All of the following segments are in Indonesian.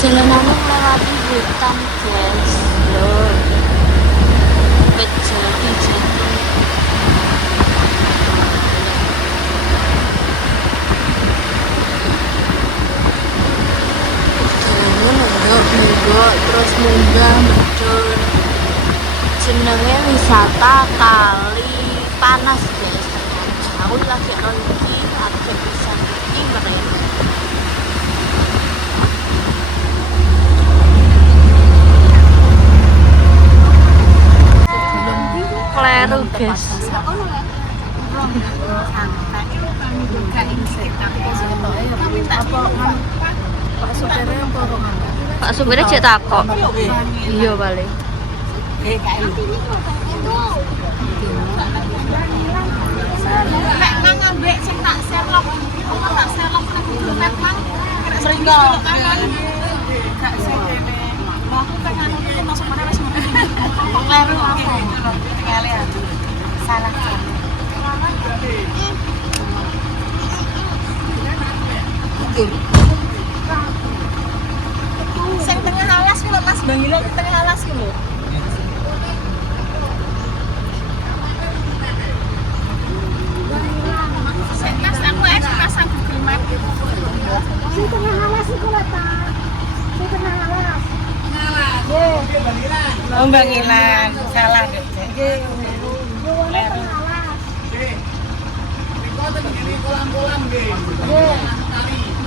Jalanan melewati hutan guys, loh wit jati. Terus munggah medun jenenge wisata Kali Panas guys. Aku lagi iki aku bisa iki mereka kleru guys. Pak supirnya cek takok. Iya balik. Nek nang ambek sing tak selok, tak selok nang dompet mang. Sering kok. Gak sekene. Aku pengen iki masuk mana wis mesti. Kleru aku gitu loh. Tinggalnya. Salah. Sing tengah alas ku lho Mas Bang Ilo tengah alas ku lho. Mas aku pasang Google Map. Sing tengah alas iku lho ta. Sing tengah alas. Nggih. Oh Bang Ilan, salah deh. Nggih. Nuwune tengah alas. Nggih. Niku ten ngene kolam-kolam nggih.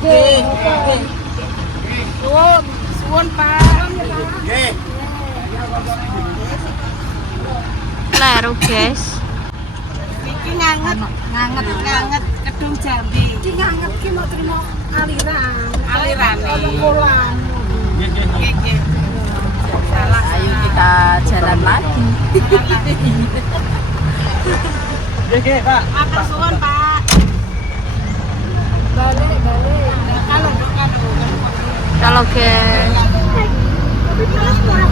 Nggih. Nggih. Nuwun, suwun Pak. Nggih. Kleru guys. Iki nganget kedung Jambi. Iki nganget ki mau trimo aliran. Alirane. Ono kolam. Nggih. Salah. Ayo kita jalan lagi. Nggih, Pak. Matur suwun Pak. Balik. Kalau Kalau guys. Tapi terus kuat.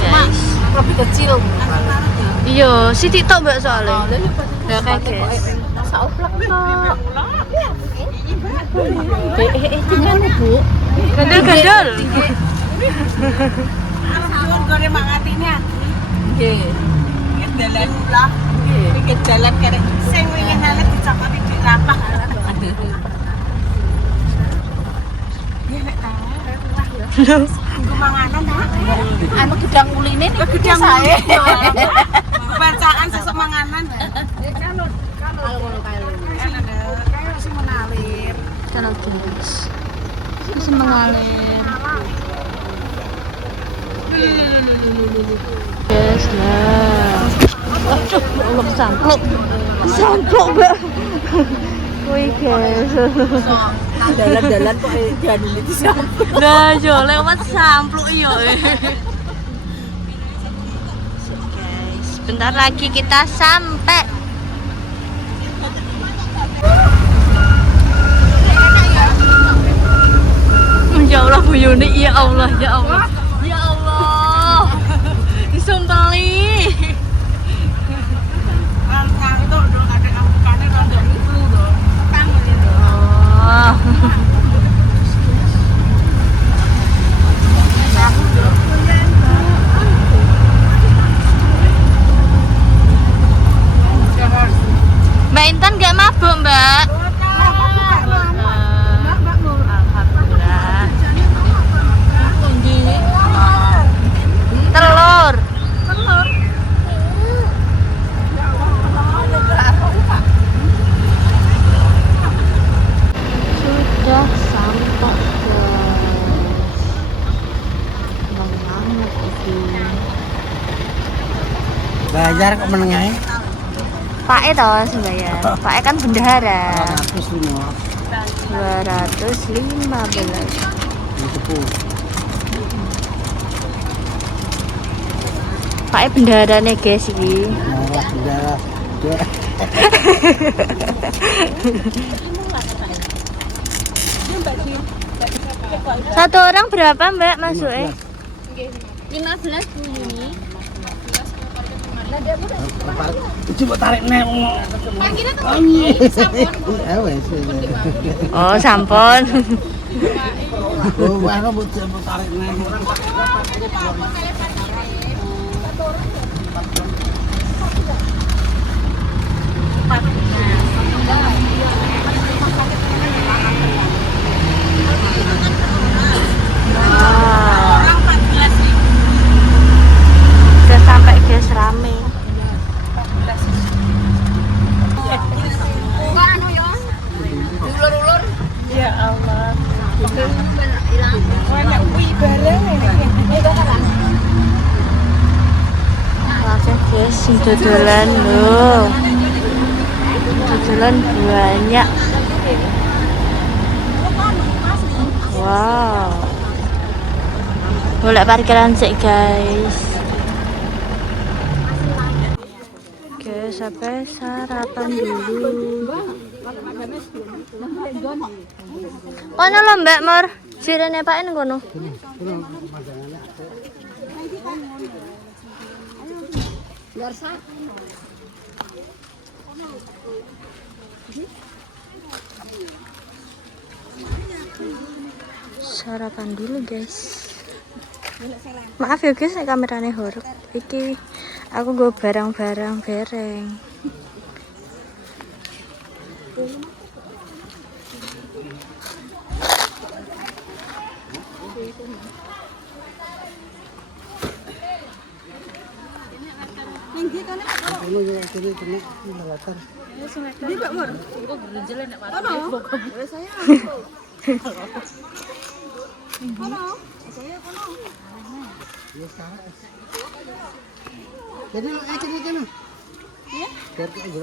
Guys. Lebih kecil. Iya, Siti tok mbak soalnya. Ya kayak guys. Sauplak tok. Gimana bu? Gandel. Suwun gore mangatinya. Nggih. Dalan lah. Iki dalan kare sing wingi halet dicokoti di lapak. Ya nek tahu. Tunggu manganan ta? Anu gedang uline niku Gedang sae. Bacaan sesuk manganan. Kalau kayak masih menalir. Kalau guys. Masih mengalir. Guys lah. Aduh, Allah kesamplok. Kesamplok mbak. Woi guys. Dalan-dalan kok jangan itu sampai. Nah, jo lewat samplok yo. Guys, bentar lagi kita sampai. Ya Allah Bu Yuni, ya Allah, ya Allah. Ya Allah. Disumpeli. Ngantuk dong ada angkane rada flu dong. Tang gitu. Oh. Mbak Intan nggak mabuk Mbak? Alhamdulillah. Telur. Sudah sampai guys. Senang banget ini. Bayar kok menengah. Pak E toh sembayar. Pak E kan bendahara. 215. Pak E bendahara nih guys ini. Satu orang berapa Mbak masuknya? 15 Bu Yuni. Coba tarik nek. Parkirnya tuh sampun. Oh, sampun. Oh, wah rambut coba tarik nek. Udah sampai guys, rame. Ya Allah. Oke guys, dodolan loh. Dodolan banyak. Wow. Boleh parkiran sih guys. Oke, sampai sarapan dulu. Kono lho Mbak Mor, jirene Pak en kono. Sarapan dulu guys. Maaf ya guys, kameranya horor. Iki aku gue barang-barang bereng. Jadi lo kene. Ya? Biar kene.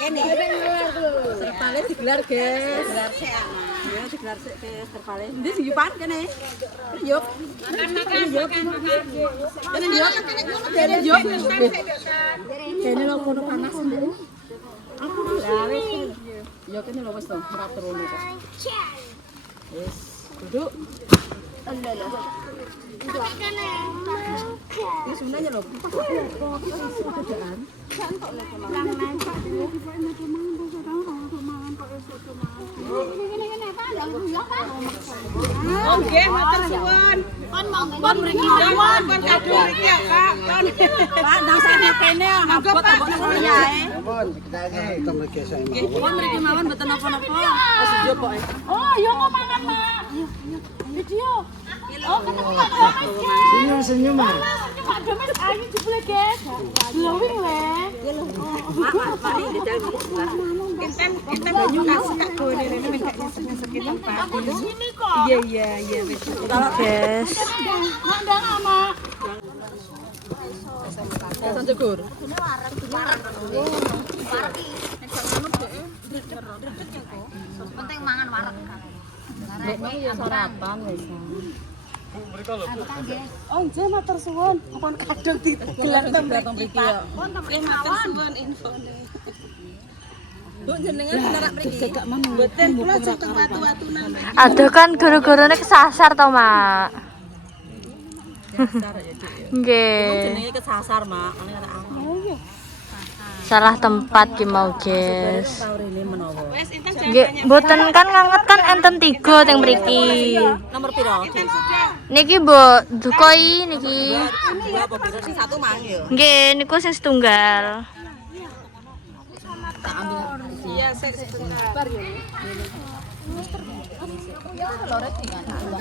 Ini terpale digelar guys. Digelar sik ya digelar sik guys terpale. Ndi sing yupan kene. Yuk. Makan. Kene yuk. Kene yuk. Kene lho kono panas ndek. Aku wis. Ya kene lho wis to, ora terlalu kok. Wis, duduk. Allah. Kene. Ini sebenarnya lho. Oke, matur suwun. Kon mriki mawon, kon kado iki ya, Kak. Pak, nang sane kene ngabot kok ngono yae. Ampun, dikitake kita mriki sak mawon. Kon mriki mawon mboten napa-napa. Wis yo kok. Oh, yo kok mangan, Mak. Video. Oh, ketemu Pak Domes. Senyum. Pak Domes ayo jebule, guys. Glowing le. Mari didal. Kita banyu kasih Kak Gone rene minta nyesek-nyesek tempat. Sini kok. Iya wis. Guys. Mandang ama. San Jegur. Penting mangan wareg kan. Nek ya sarapan wis. Oh, nggih matur suwun. Pun kadung digelar teng mriki ya. matur suwun infone. Bu jenengan senarak mriki. Mboten kula sing teng watu-watunan. Aduh kan guru-gurune kesasar to, Mak. Kesasar ya, Dik. Nggih. Jenenge kesasar, Mak. Ngene kata aku. Salah tempat ki mau, guys. Saurine menawa. Wes inten Nggih, mboten kan nganget kan enten 3 teng mriki. Nomor piro? Niki mbok dukoi niki. Dua apa piro sing satu mang ya? Nggih, niku sing setunggal. Tak ambil. iya sik sebentar.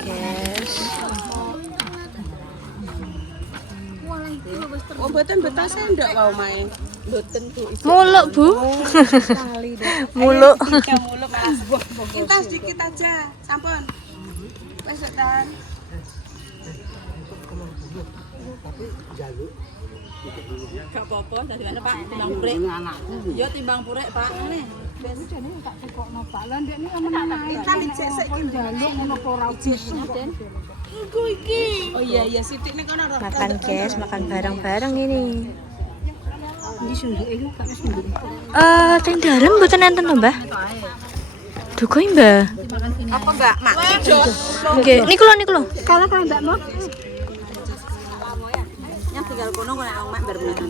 Guys. Oh, mboten betas ndak wau main. Mboten Bu. Muluk, Bu. Muluk. Tiga muluk malah. Intan sedikit aja, sampun. Wes tekan. Tapi jaluk Gak apa-apa, dadi mana Pak? Timbang purek. Ya timbang purek, Pak. Ngene. Intan dicek sik iki njaluk ngono apa ora Iku iki. Oh iya sithik nek kono ora. Makan, guys, makan bareng-bareng ini. Teng dalem mboten enten to, Mbah? Dukoe, Mbah. Apa Mbak? Mak. Nggih, niku lho. Kalau Mbak mau Yang tinggal kono kok nek mak bermenan.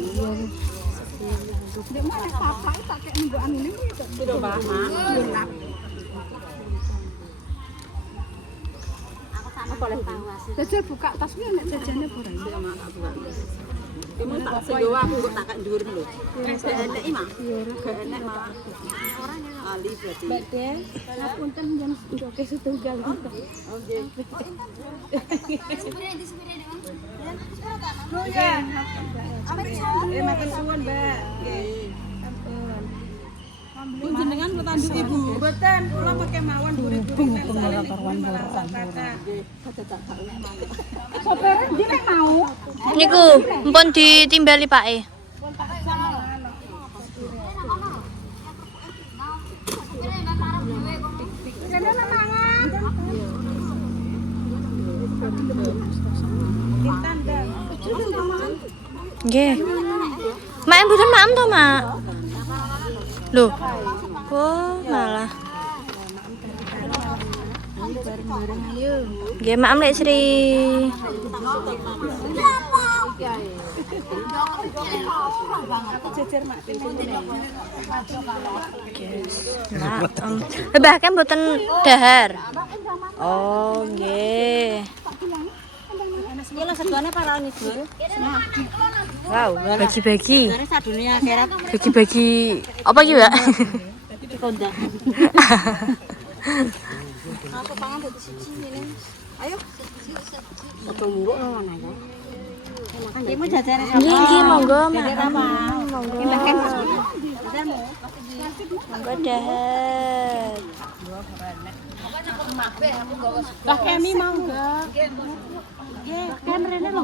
Ndek mana papa tak kek minggu anu ini to. Sudah Mbak, Mak. Aku boleh tahu hasil. Jajal buka tasnya nek jajane ora. Iya, Mak, tak buka. Ini tak sedo aku kok tak ndur lho. Gak enek iki, Mak. Gak enek, Mak. Ali berarti. Mbak Den, ngapunten yang ndoke setunggal gitu. Oke. Oh ya. Matur suwun, Mbak. Nggih. Pun jenengan petanduk Ibu. Mboten, kula pakai mawon buri-buri. Sopir ndi nek mau? Niku mpun ditimbali pake. Rene mangan. Nggih. Mak mboten maem to, Mak? Loh. Oh, malah. Nggih, maem lek Sri. Mbah kan mboten dahar. Oh, nggih. Iki lho segone para nidur. Wow, bagi-bagi. Jare sadunia akhirat Bagi-bagi apa iki, Mbak? dikondang. Aku pangan dadi siji ngene. Ayo. Foto muruk ngono ya. Iki mau jajare sapa? Nggih, monggo, Mak. Jajare apa? Monggo. Makan. Jajarmu. Monggo dahar. Lah kemi mau enggak? Kan rene lho.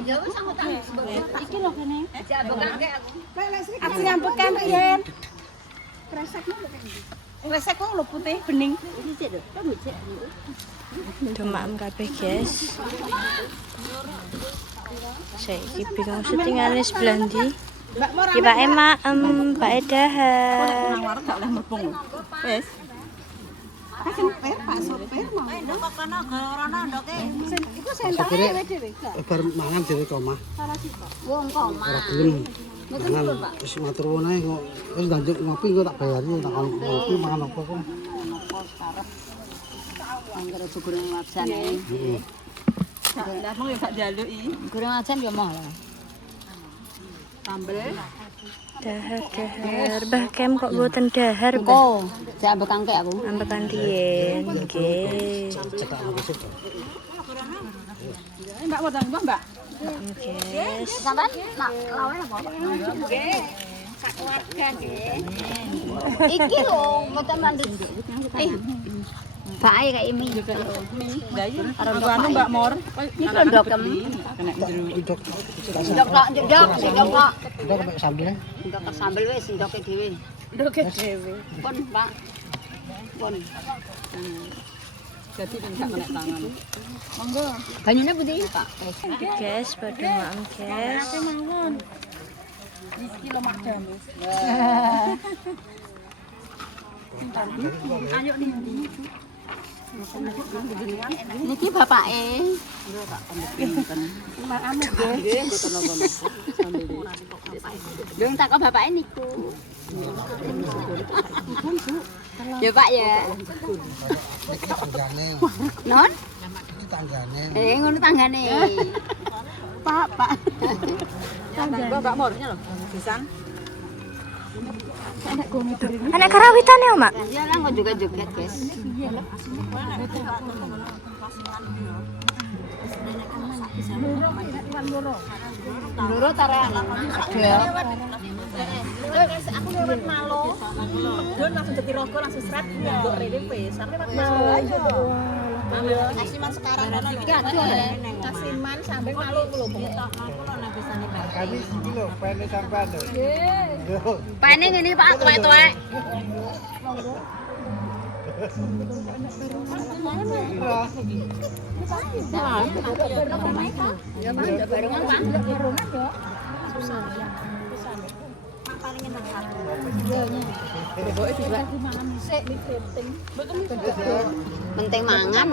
Iki lho kene. Aku nyambut kan yen. Kresekmu lho kan. Kresek kok lho putih bening. Maem kabeh, guys. Saiki bingung syutingane sebelah ndi. Ki Pak maem, Pak dahar. Nang warung gak oleh mlepung. Wis. Pak sopir mau. Ndok kono ora ndoke. Iku sentak dhewe dhewe. Bar mangan dhewe omah. Wong koma. Ora gelem. Mangan wis matur nuwun ae kok wis lanjut ngopi kok tak bayari tak ngopi mangan apa kok. Anggere goreng wajane. Heeh. Lah mung yo gak njaluki. Goreng wajan yo moh lah. Sambel. Dahar. Mbah Kem kok mboten dahar, Mbah? Kok jak ambek kangke aku. Ambekan riyen. Nggih. Cetak nang besok. Mbak mau tang Mbak. Guys. Sampeyan nak lawan apa? Nggih. Sak keluarga nggih. Iki lho mboten mandut. Bae kayak ini. Lah iya karo anu Mbak Mor. Iki lho ndokem. Ndok. Ndok kok ndok kok. Ndok mek sambel. Ndok sambel wis ndoke dhewe. Ndoke dhewe. Pun, Pak. Pun. Jadi enggak kena tangan. Monggo. Banyune putih, Pak. Guys, padha maem, guys. Mawon. Iki lho Mak Damis. Ayo nih. Niki bapake. Anu nggih. Lho tak kok bapake niku. Ya Pak ya. Tanggane. Non? Iki tanggane. Ngono tanggane. Pak. Mbak Mornya lho, pisan. Anak karawitan ya, Mak? Ya lah kok joget-joget, guys. Loro tarean. Ya. Aku lewat Malo. Don langsung dadi rogo langsung sret nggo rene wis. Sampe Pak Kasiman sekarang ana iki Kasiman sampai Malo lho. Kami iki lho pene sampean lho. Nggih. Pane ngene Pak, tuwek-tuwek. Ya, barengan Pak. Susah. Penting mangan.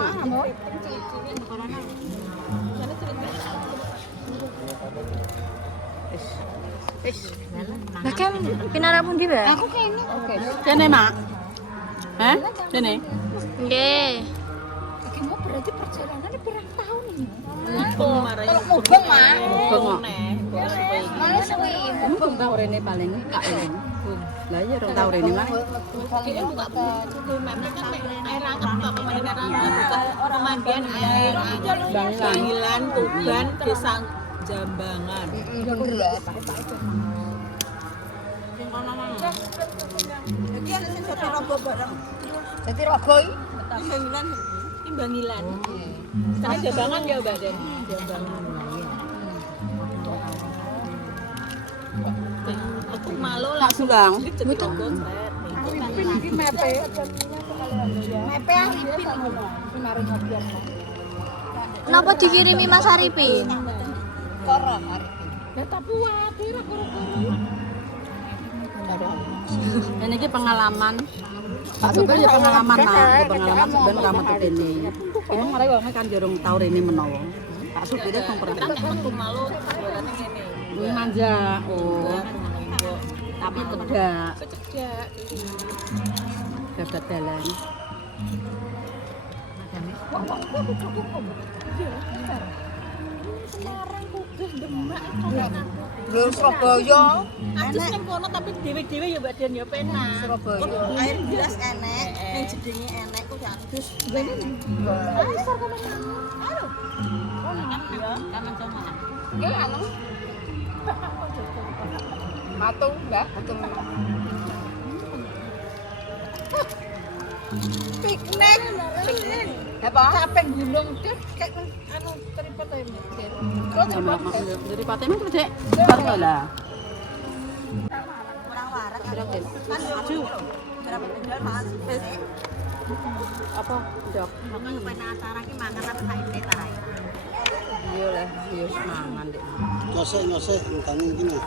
Lah kan pinara pundi, Mbak? Aku kene. Oke. Kene, Mak. Hah? Kene. Nggih. Iki mau berarti perjalanannya berapa tahun ini? Mubeng marai. Mubeng, Mak. Mubeng. Malah suwi. Mubeng tau rene paling kak ini. Lah iya rong tau rene mah. Dia buka ke situ mapnya kan Air angkat kok pemandian air. Bangilan, Tuban, Desa Jambangan. Jadi rogoi. Imbangilan. Sekarang Jambangan ya, Mbak Den. Jambangan. Aku malu lah sulang. Mepe Arifin ngono. Kenapa dikirimi Mas Arifin? Koro Arifin. Ya tapi wae ra koro-koro. Ini ki pengalaman. Pak Supir ya pengalaman nah, pengalaman sebenarnya ramat ini. Ini mare wong kan jorong tau rene menawa. Pak Supir wong pernah. Aku malu juarane ngene. Manja. Oh. Tapi cedak. Cedak. Dapat dalan. Semarang Kugeh Demak Lho Surabaya. Adus ning kono tapi dhewe-dhewe ya Mbak Den ya penak. Surabaya. Air gelas enek, ning jedenge enek ku adus. Asar kono. Aduh. Kanan sama. Oke, anu. Matung enggak? Matung. Piknik. Piknik. Apa? Capek gunung terus kayak anu tripod ae. Dari Patema tuh, Dek. Baru lah. Kurang warak. Maju. Apa? Dok. Mangan penasaran ki mangan apa saiki tarai. Iya lah, iya semangan, Dek. Ngosek entane iki nah.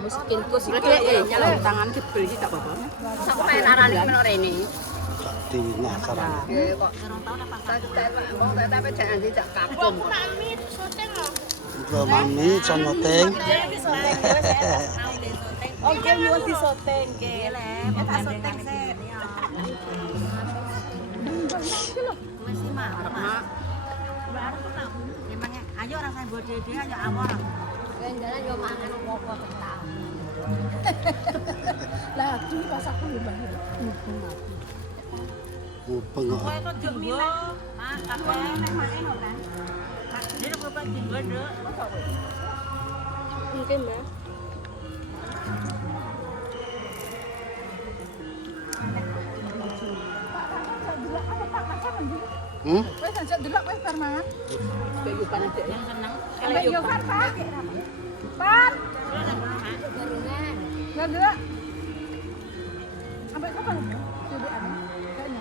Muskinku sih nyala tangan jebel iki gak apa-apa. Sampai narani menor ini. Diwinah saran. Kok wong tapi jangan dijak kapung. Untuk mami conoteng. Oke, nyuwun disoteng. Nggih, Le. Kita syuting sih. Wis sih, Mak. Mak. Emangnya ayo ora saya mbok dhewe ayo awor. Ben jalan yo mangan opo-opo tetap. Lah, iki pas aku yo bahaya. Mubeng kok. Kowe kok jembo. Mak, kabeh nek mak eno kan. Mak, dene kok bagi gede. Mungkin, Mbak. Wis aja delok wis bar mangan. Bayupan Dek yang seneng. Ambek yo kan, Pak. Pan. Ya delok. Ambek kapan? Jadi anu. Kayaknya.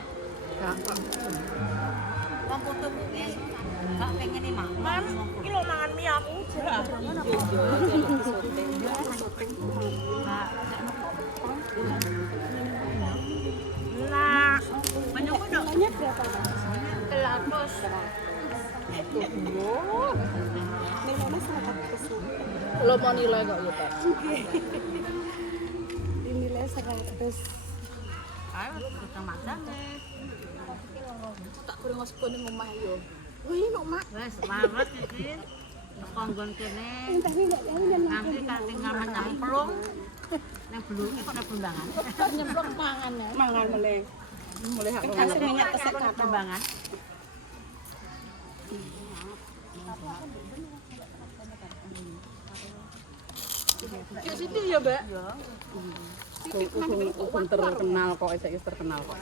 Wong foto kuwi gak pengen iki, Mak. Mam, iki lho mangan mie aku. Lah, banyak udah. Banyak berapa? 100. Lo mau nilai kok ya, Pak? Dinilai 100. Ayo, kita makan. Tak kurang masuk ning omah yo. Wih, nok Mak. Wes, waras iki. Konggon kene. Nanti kan tinggal menyemplung. Nek belungi kok nek bumbangan. Nyemplung mangan ya. Mangan meleh. Mulai hak Kasih minyak kesek bumbangan. Ki situ ya, Mbak? Iya. Usung terkenal kok, terkenal kok.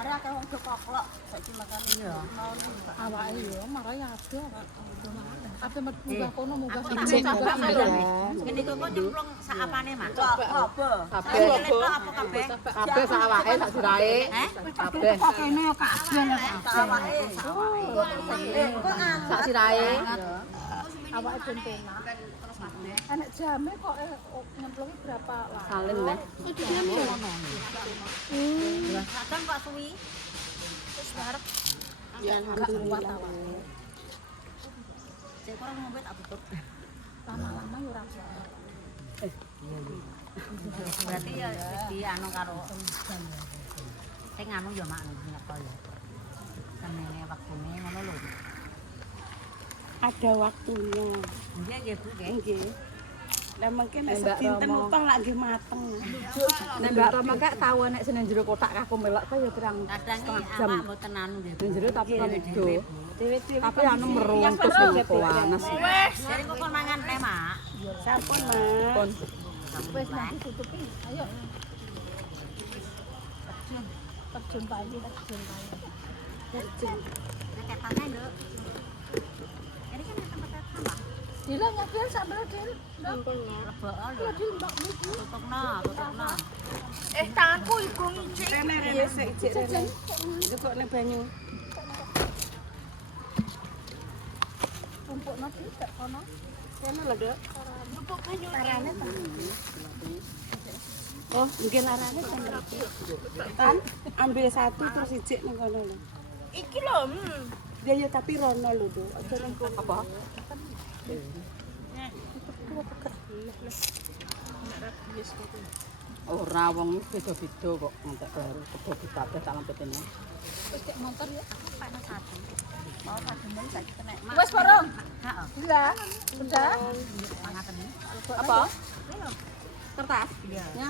Are akeh wong do koklok saiki makan. Iya. Awake yo marah ya ado. Apa munggah kono munggah Ijek Ngene kok nyemplung sak apane, Mak? Apa? Kabeh. Apa kabeh? Kabeh sak awake sak sirahe. Kabeh. kok kene yo kabeh lho. Awake. Kok Sak sirahe. awake ben penak. Anak jame kok nyemplungi berapa lah? Salim deh. Kadang kok suwi. Terus barep. Ya enggak kuat awake. Cek kurang ngombe tak tutup. Lama-lama yo ora kuat. Berarti ya di anu karo sing anu ya mak napa ya. Semene waktune ngono lho. Ada waktunya. Nggih nggih Bu nggih. Nggih. Lah mengke nek sedinten utang lak nggih mateng. Nek Mbak Roma kak tahu nek seneng jero kotak aku melok kok ya pirang Kadang iki jam. awak mboten anu nggih. Ning jero tapi kan do. Dewe-dewe Tapi anu meruntus lho panas. Jadi kok kon mangan teh, Mak. sampun, Mas. Pun Wis nanti tutupi. Ayo. Terjun pagi, terjun pagi. Nek pakai lho. Ini kan tempat apa? Dila nyakir sambel dil. Lebok lho. Dil mbak niku. Tutupno, tutupno. Tanganku iku ngicik. Rene sik ijik rene. Ndekok ning banyu. Tumpukno dik kono. Kene lho, Dek. Tumpuk banyu. Larane ta. Oh, nggih larane kan. Ambil satu terus ijik ning kono lho. Iki lho. Ya tapi rono lho, Dek. Aja ning kono. Apa? ora wong beda-beda kok ngantek baru kebo kabeh tak lampetene. Wis cek motor ya. Panas satu. Mau kadung saiki kena mak. Wes bareng. Heeh. Sudah. Sudah. Mangaten. Apa? Kertas? Iya. Ya.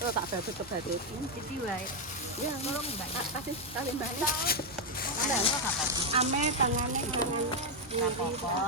Terus tak babut ke babut. Iki wae. Ya, Tolong Mbak. kasih Mbak. Ame tangane tangan. Apa-apa.